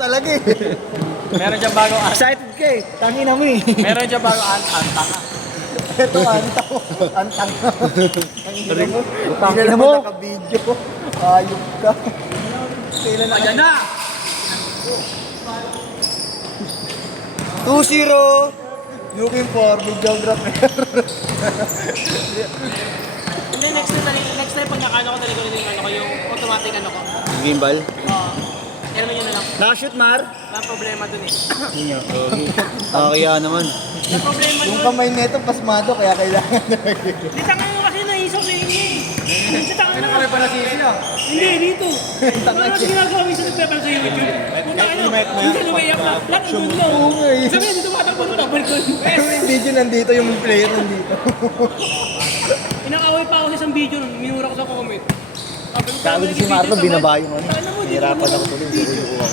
Talaga eh. Meron dyan bagong Excited ka eh. Tangina mo eh. Meron dyan bagong antang. Ito anta ko. Antang na. Tangina mo. Tangina mo. Naka-video. Ayop ka. Kailan na? Ayan na! 2-0. Looking for videographer. Hindi, next time pag nakano ko talaga yung automatic ano ko. Gimbal. Oo. Airman nyo na lang. Nakashoot, Mar? Wala problema dun eh. Hindi nga. Kaya naman. Wala problema Yung dun. kamay nito pasmado kaya kailangan na Di tanga mo kasi naisok sa inyo eh. Di tanga na. Ano pa nasisi niya? Hindi, dito. Ano kasi ginagawa mo sa nagpepan sa YouTube? Puta ka na. Minsan lumayak na. Lahat ang good na. Sabi niya, dito matakbo ng tabal ko. yung video nandito, yung player nandito. Inakaway pa ako sa isang video nun. Minura ko sa comment. Sabi ko si Marlo, binaba yung ano. Tanga mo, dito Hirapan mo. ako tuloy, hindi ko yung kuha ko.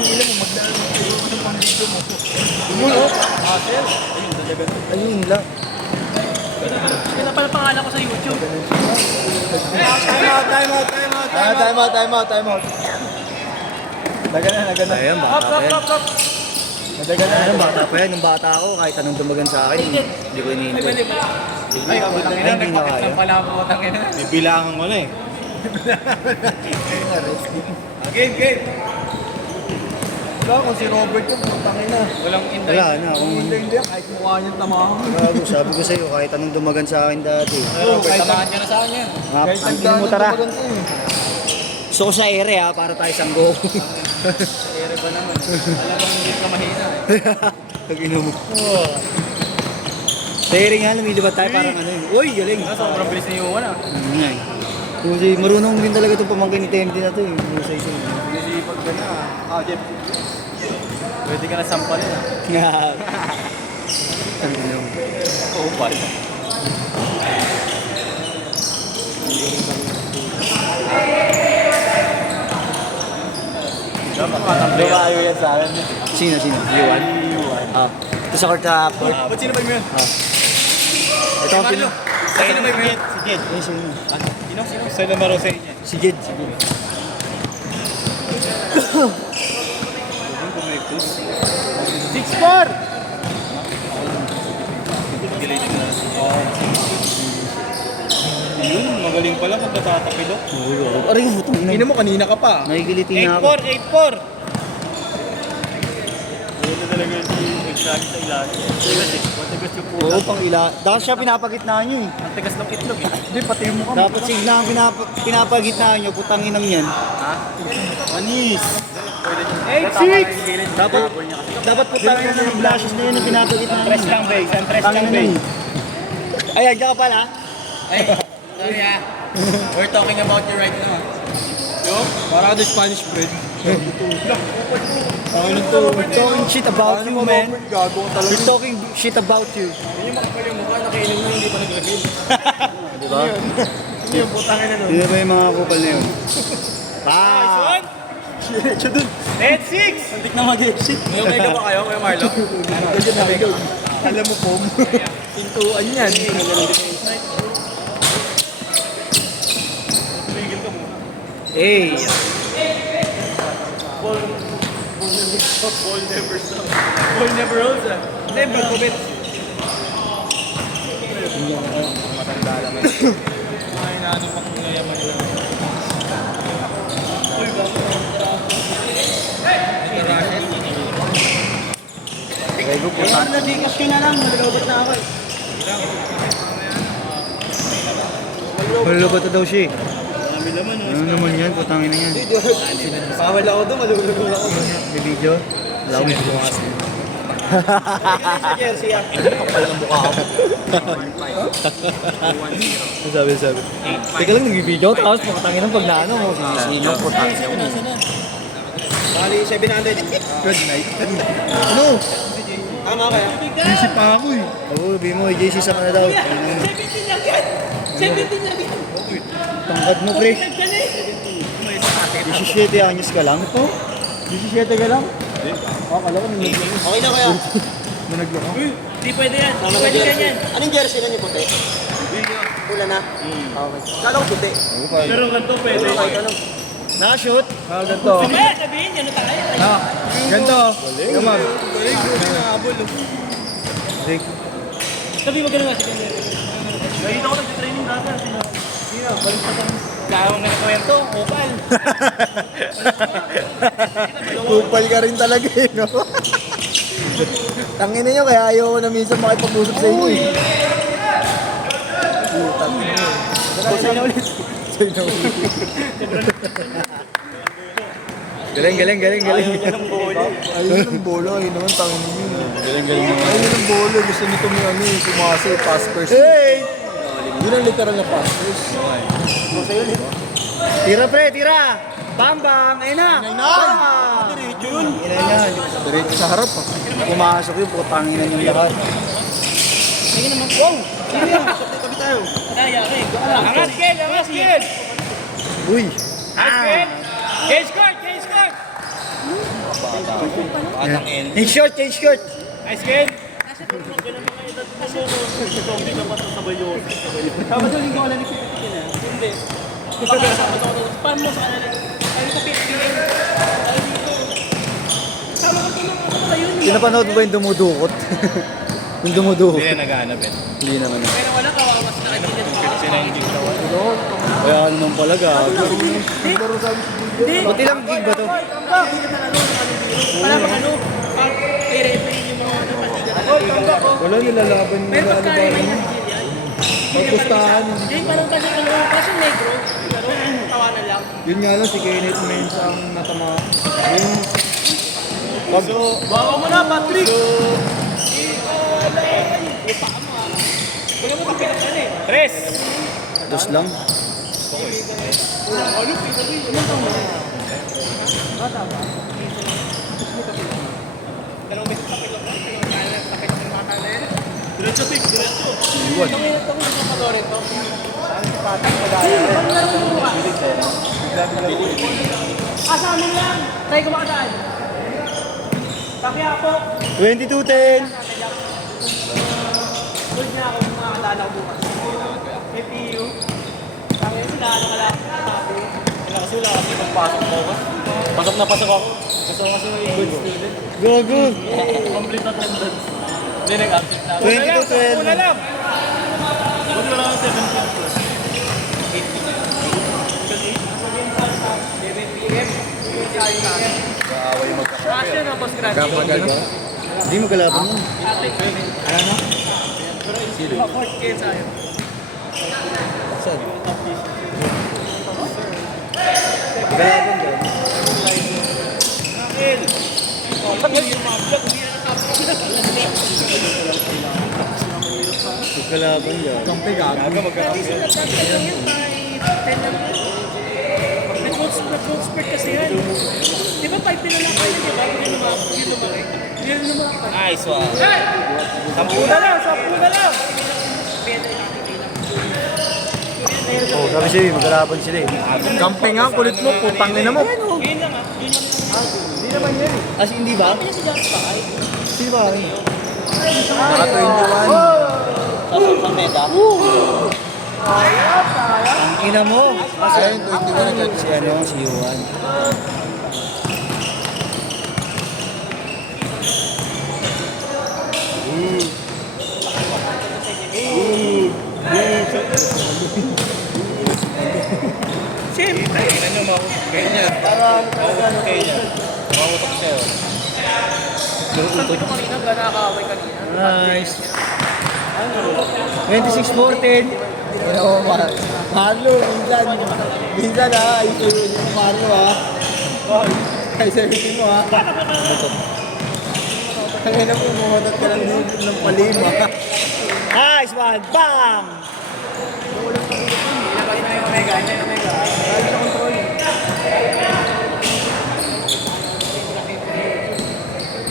Hila mo, magdaan mo kayo ng pang video mo. Umulo? Ayun lang. Kaya pala pangalan ko sa YouTube. Time out. Dagan na. Ayan, bata pa yan. Nadagan na yan, bata pa yan. Nung bata ako, kahit anong dumagan sa akin, hindi ko iniintay. Ay, utang ina, Hindi na nagpakit kaya. lang pala ako utang ina. Bibilangan ko na eh. Game. Wala, kung si Robert yung putangin na. Walang intay. Wala na, kung Hindi, kahit mukha niyang tamahan. gago, sabi ko sa'yo, kahit anong dumagan sa akin dati. Kahit tamaan niya na sa akin yan. Ang ina mo, tara. Gusto ko sa ere ha, para tayo sanggo. Ere ba naman? Alam mo, hindi ka mahina eh. Ang ina mo. Sa ere nga, lumilibat tayo parang ano yun. Uy, galing. Sobrang bilis ni Yuan ah. Nga eh. Kasi marunong din talaga itong pamangkin ni TMD na ito eh. Isa-isa. Binisipag ka na ah. Jeff. Pwede ka na sampalin ah. Nga. Ang ina mo. Oo pala. Lumayo yan sa akin. Sino? Yuan? Ah. Ito sa court half court. Ba't sino ba yun? Ito ang pino. Sino ba yun? Si Jed. Sino? Sino? Sa numero sa inyo. Si Jed. 6-4! Yun, magaling pala kung natatapilok. Aray, butong ina. Ina mo, kanina ka pa. Nakikiliti na ako. 8-4! Ano talaga yung nagsali sa ilalim? Matigas yung puta. Oo, pang ila. Dapat siya pinapagitnaan nyo eh. Ang tigas ng itlog eh. Hindi, pati yung mukha. Dapat sigla ang pinapagitnaan nyo, putangin ang yan. Ha? Manis. 8-6! Dapat putangin na ng flashes na yun ang pinapagitnaan. Press lang, Bay. San press lang, Bay. Ayan, ka pala. Ay, sorry ah. We're talking about you right now. Yo? Para the Spanish bread. We're talking shit about you, man. We're talking shit about you. Yun yung makapal yung mukha, nakainom mo, hindi pa nag-reveal. Di ba? Yun yung putangin na nun. Di ba yung mga kupal na yun? Ah! Siya dun. 8-6! Santik na mag-exit. May okay ka ba kayo, Kuya Marlo? Alam mo po. Pintuan yan. Hey! Ball never stop. Ball never holds ah. Never commit. Matanda lang eh. Ay, naano pa kung nayaman lang. Uy, bago. Rego po sa... Nabigas ko na lang, nalobot na ako eh. Malulubot na daw siya eh. Ano naman yan? Putangin na yan. Bawal ako doon, malulugod ako. May video? Wala ko yung bukas. Sa jersey ah. Kapal ng mukha ako. Sabi. Teka lang, nag-video tapos putangin ng pag naano mo. Sino putangin mo? Bali, 700. Good night. Ano? Tama kaya? Busy pa ako eh. Oo, sabi mo, JC sa ka na daw. 17 lang yan! 17 lang yan! Tangkad mo, pre. Naggaling! 17 anyos ka lang? Ito? 17 ka lang? Oo, kala ko nung Okay na kaya? naglo ka. Hindi pwede yan, hindi pwede ganyan. Anong jersey na niyo puti? Pula na? Okay. Kala ko puti. Pero ganito pwede. Kahit ano. Nakashoot? Ganito. Mamaya sabihin, ano tayo? Ganito. Naman. Sabi mo ganun nga, sige. Ngayon ako nag-training dati. Kaya mo nga kwento, opal. Kupal ka rin talaga eh, no? Tangina nyo, kaya ayaw ko na minsan makipag-usap sa inyo eh. Putang ina eh. Sa'yo na ulit. Sa'yo na ulit. Galing. Ayun ng bola, ayun naman, tangin ninyo. Galing. Ayun ng bola, gusto nito may ano eh, pumasa eh, pass first. Hey! Yun ang literal na pass first. Tira pre, tira! Bang! Ayun na! Diretso yun! Diretso sa harap ah. Pumasok yun, putanginan yung lahat. Sige naman. Wow! Sige yan. Tabi tayo. Kaya, okay. Angas, Ken! Uy! Change court! Change short! Nice, Ken! Tapos yung linggo wala ni Pipitin na. Hindi. Baka kasama ko. Spam mo sa kanila. Ay, ko Pipitin. Ay, dito. Sama ko tulong ako sa yun. Pinapanood mo ba yung dumudukot? Yung dumudukot? Hindi na nag-aanap eh. Hindi naman na. Pero wala kawawas na kaibigan pa. Sila yung gig tawa. Kaya ano naman pala gago. Buti lang gig ba to? Wala bang ano? I-referee yung mga ano, patiga talaga. Wala nilalaban nila. Pero pagka may nagigil Ang pustahan. Hindi, parang kasi ano, kasi negro. Pero tawanan lang. Yun nga lang, si Kenneth Mensa ang natama. Yung... Bawa mo na, Patrick! Wala mo kapilang yan eh. Tres! Dos lang. Dalawang beses kapilang yan. Kapilang yung mata na yan. Diretso. Iwan. Itong mga to. Sa amin lang. Tayo kumakadaan. Tapi ako. 22-10. Good na ako makakadaan ako bukas. FPU. Sabi sila, ano ka lang. Kasi wala kasi pagpasok mo ka. Pasok na pasok ako. Kasi may good student. Go! Complete attendance. Hindi nag-active na. 22-12. Una lang. Ba't wala kang 17 plus? 7 p.m. Kaaway magkakape. Kasi na post-graduate. Hindi mo kalaban mo. Ano na? Court case ayaw. Saan? Kalaban ka. Nakil! Pag yung mga vlog, hindi na Kalaban ka. Kampi gago. Nag-spurt kasi yan. Di ba 5 pinalaki yun, di ba? Yun lumaki. Yun lumaki. Nice one. Sampu na lang! Oh, sabi siya, magkalaban sila eh. Kampi nga, kulit mo, putangin na mo. Yun lang ah. Hindi naman yan eh. As hindi ba? Kanya si Josh pa ay. Hindi ba? Naka 21. Sa meta? Ang ina mo. Ayun, 21 na si ano, si Juan. Siyempre! Tingnan nyo, mautok kayo niya. Mautok kayo niya. Mautok sa'yo. Sabi ko kanina, nakakaway kanina. Nice. 26-14. Marlo, minsan ha, isulit mo Marlo ha. Ay, 17 mo ha. Kaya na po, umuhotot ka lang ng palim ha. Nice one, bang! Ilabay na yung Omega. Lagi sa control.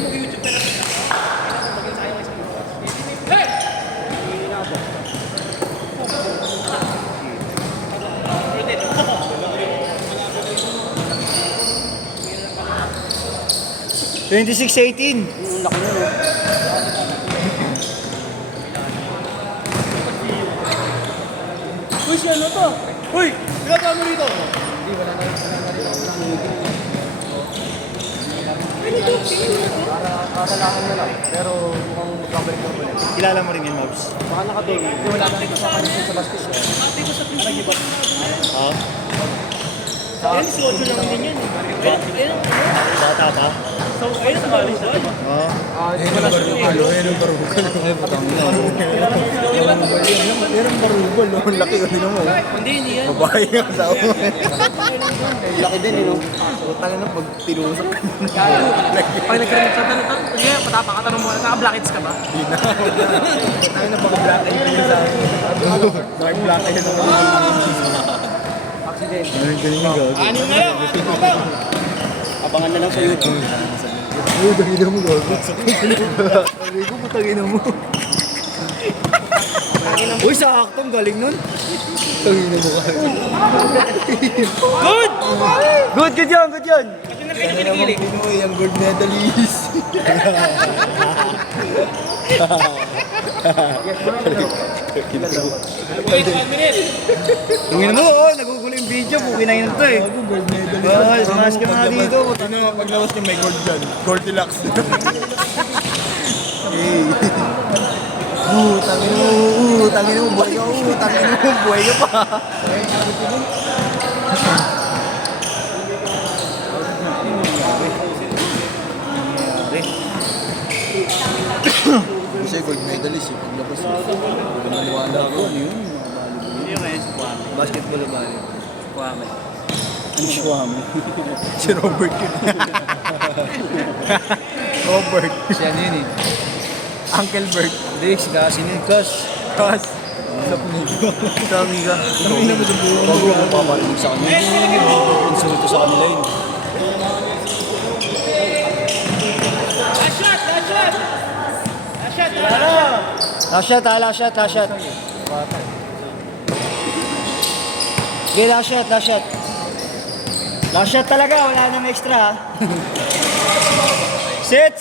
Mag-YouTube ka lang. Maging sayang isang bukas. Hey! $26-18. Uy, si ano to? Uy! Pinapa mo rito? Hindi Kakalakan na lang. Pero mukhang magkabalik na ulit. Kilala mo rin yun, Mobs? Baka nakatulog. Hindi wala na rin kasama niya sa basket. Ate ko sa principal. Oo. Ayun, si Ocho lang din yan. Ayun, Bata pa? so, ayun sa volleyball. Oo. Ayun ang barubal. Ayun ang barubal. Ay, putang ina. Ayun ang barubal. Ang laki ko din mo. Hindi, hindi yan. Babae nga sa ako. Laki din, yun. Putang ina, pag tinusok ka. Pag nagkaroon sa tanong, sige, patapakatanong mo, naka-blackets ka ba? Hindi na. Putang ina, pag black eye rin sa akin. Dark black eye na naman. Accident. Ayun, ganun yung gagawin. Ano na lang? Abangan na lang sa YouTube. Uy, tangina mo gago. Sabi ko, putangina mo. Uy, sa aktong galing nun. Tangina mo ka. Good! Good yun, good yun. Kasi na pinipili. Pinoy, ang gold medalist. Wait, 1 minute. Tingin mo, nagugulo yung video. Pukinangin to eh. Gold medalist. Ay, smash ka na dito. Paglawas niya may gold dyan. Gold deluxe. Tangin mo, buhay ka. Tangin mo, buhay ka pa. Kasi gold medalist eh, paglabas eh. Maniwala ako, ano yun? Hindi yung kaya si Kwame. Basketball o bali? Kwame. Ano Swami? Si Robert yun. Robert. Si ano yun eh? Uncle Bert. Hindi, si Cassie yun. Cas. Sa Punigo. Sa amiga. Sabi naman sa buwan. Bago ako paparinig sa kanila. Hindi naman insulto sa kanila yun. Last shot! Last shot! Last shot! Last shot. Okay, last shot. Last shot talaga, wala nang extra ha. Set.